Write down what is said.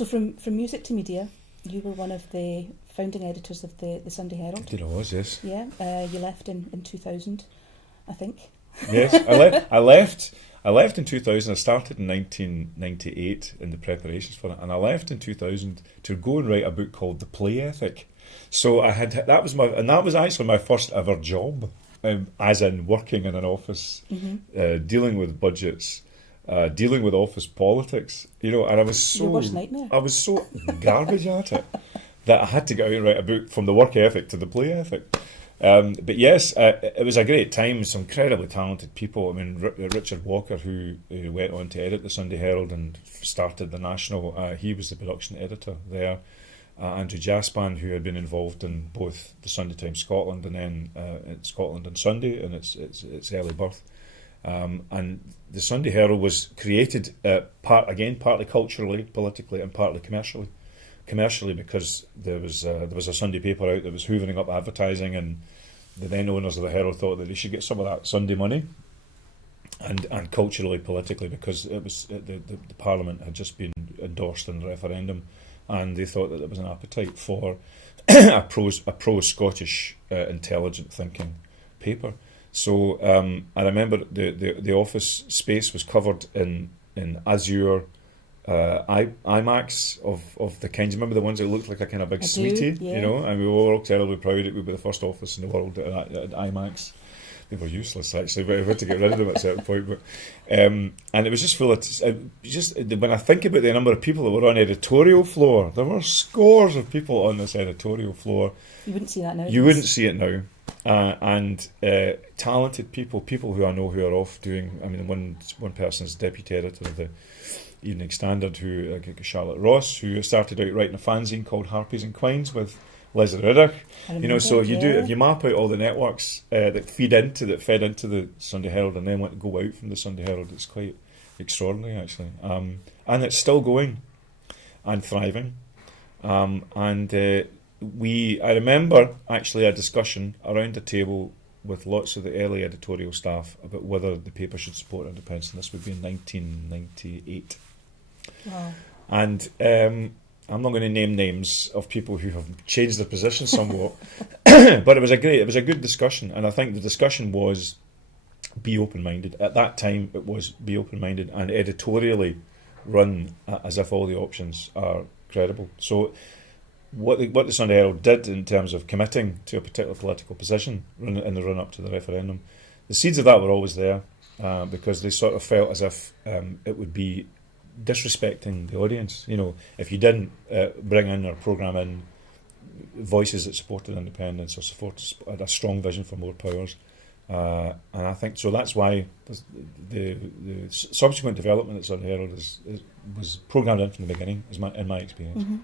So from music to media, you were one of the founding editors of the Sunday Herald. Indeed I was, yes. Yeah, you left in 2000, I think. Yes, I left in 2000. I started in 1998 in the preparations for it, and I left in 2000 to go and write a book called The Play Ethic. So that was actually my first ever job, as in working in an office, dealing with budgets, dealing with office politics. And I was Your worst nightmare. I was so garbage at it that I had to go out and write a book from the work ethic to the play ethic. But yes, it was a great time. Some incredibly talented people. I mean, Richard Walker, who went on to edit the Sunday Herald and started the National, he was the production editor there. Andrew Jaspan, who had been involved in both the Sunday Times Scotland and then Scotland and Sunday in its early birth. And the Sunday Herald was created partly culturally, politically, and partly commercially. Commercially, because there was a Sunday paper out that was hoovering up advertising, and the then owners of the Herald thought that they should get some of that Sunday money, and culturally, politically, because it was the Parliament had just been endorsed in the referendum, and they thought that there was an appetite for a pro-Scottish intelligent thinking paper. So I remember the office space was covered in azure IMAX of the kinds. Remember the ones that looked like a kind of big sweetie, yeah. And we were all terribly proud that we were the first office in the world at IMAX. They were useless actually, but we had to get rid of them at a certain point. But and it was just full of just when I think about the number of people that were on the editorial floor, there were scores of people on this editorial floor. You wouldn't see that now. You wouldn't see it now. And talented people who I know who are off doing. I mean, one person's deputy editor of the Evening Standard, who Charlotte Ross, who started out writing a fanzine called Harpies and Quines with Leslie Riddoch. So if you map out all the networks that fed into the Sunday Herald and then go out from the Sunday Herald, it's quite extraordinary actually. And it's still going and thriving. I remember actually a discussion around the table with lots of the early editorial staff about whether the paper should support independence, and this would be in 1998. Wow. And I'm not going to name names of people who have changed their position somewhat, but it was a good discussion, and I think the discussion was be open-minded. At that time, it was be open-minded and editorially run as if all the options are credible. So what the Sunday Herald did in terms of committing to a particular political position in the run-up to the referendum, the seeds of that were always there, because they sort of felt as if it would be disrespecting the audience, if you didn't bring in or programme in voices that supported independence or had a strong vision for more powers. And I think so. That's why the subsequent development at Sunday Herald was programmed in from the beginning, in my experience. Mm-hmm.